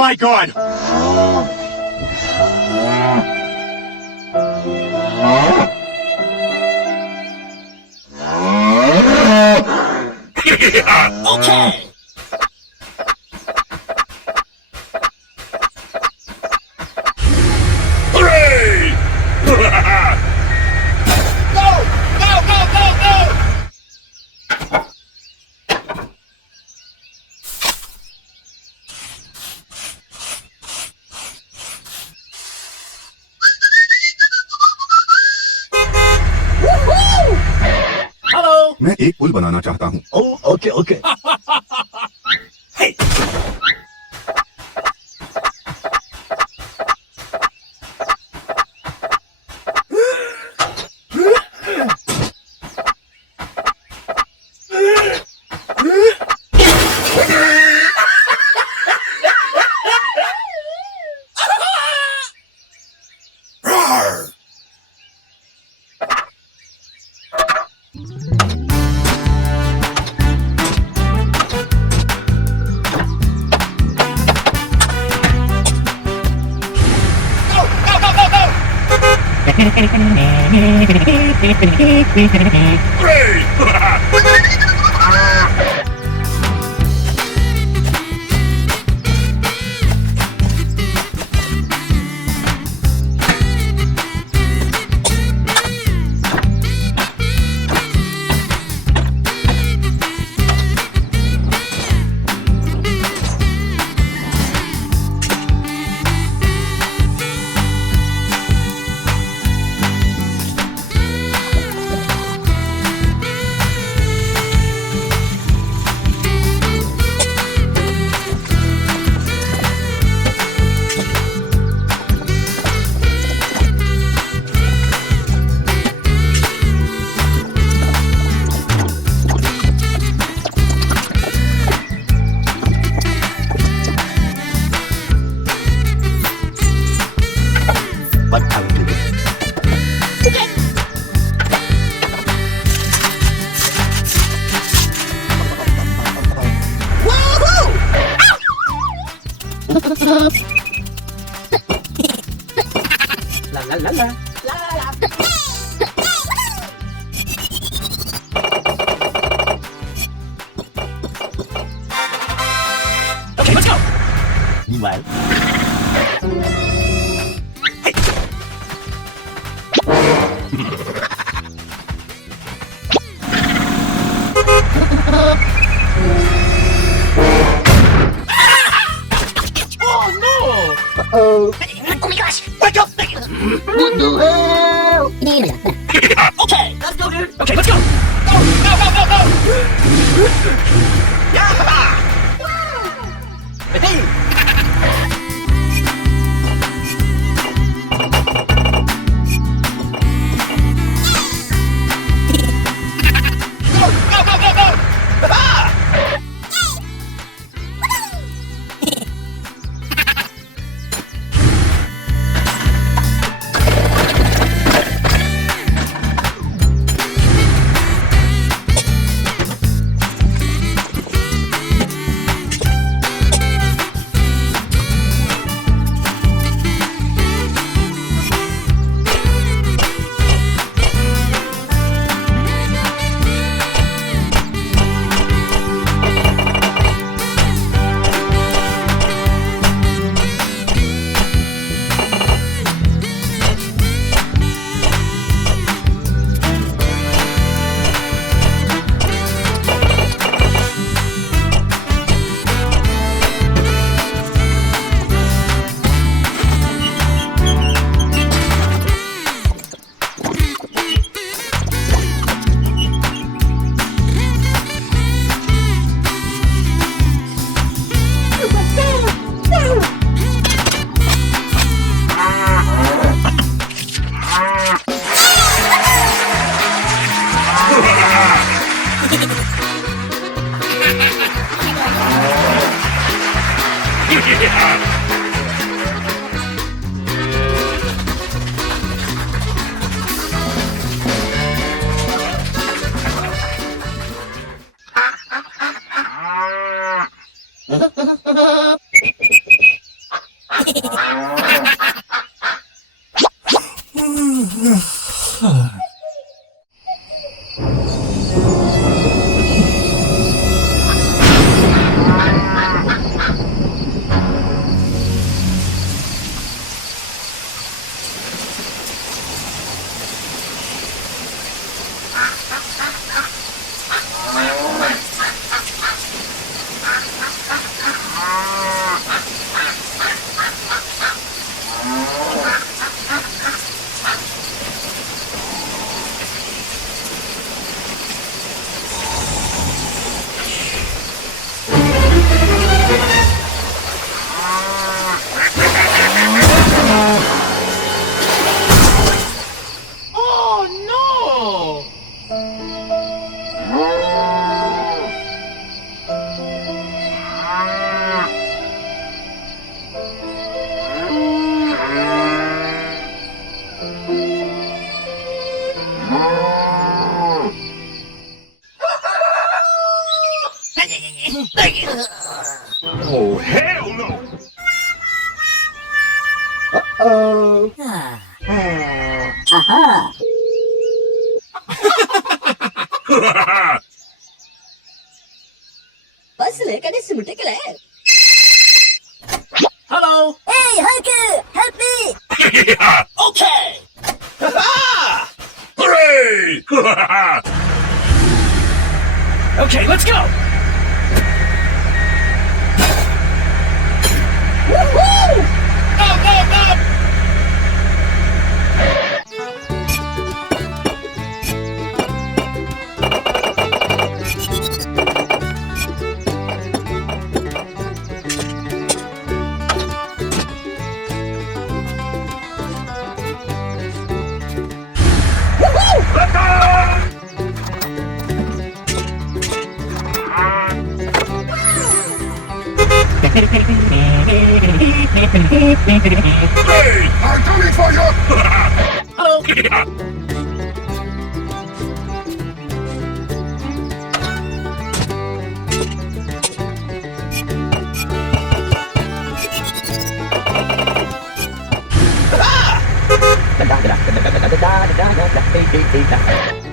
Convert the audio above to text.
my god! Okay. Hooray! Go! Go! Go! Go! Go! Woohoo! Hello. मैं एक पुल बनाना चाहता हूँ। Oh, okay, okay. Hey. Roar! Go! Go! Go! Go! Go! Hooray! What are we doing? Woohoo! La la la la. La la la. Okay, let's go. Meanwhile. Hey. Oh no! Oh my gosh! Wake up! what the hell? Hindi mo lang. Okay, let's go, dude. Okay, let's go. Go, go, go, go, go. Yeah! Hey! Go, go, go, go, go. Ah! Oh, hell no! Oh. Aha. பஸ்ல கடைசி முட்டைக்கல Hello. Hey, Hulk, help me. Okay. Hooray! Okay, let's go. Woohoo! Go, go, go. Hey, I'm coming for you! Hello. Ah!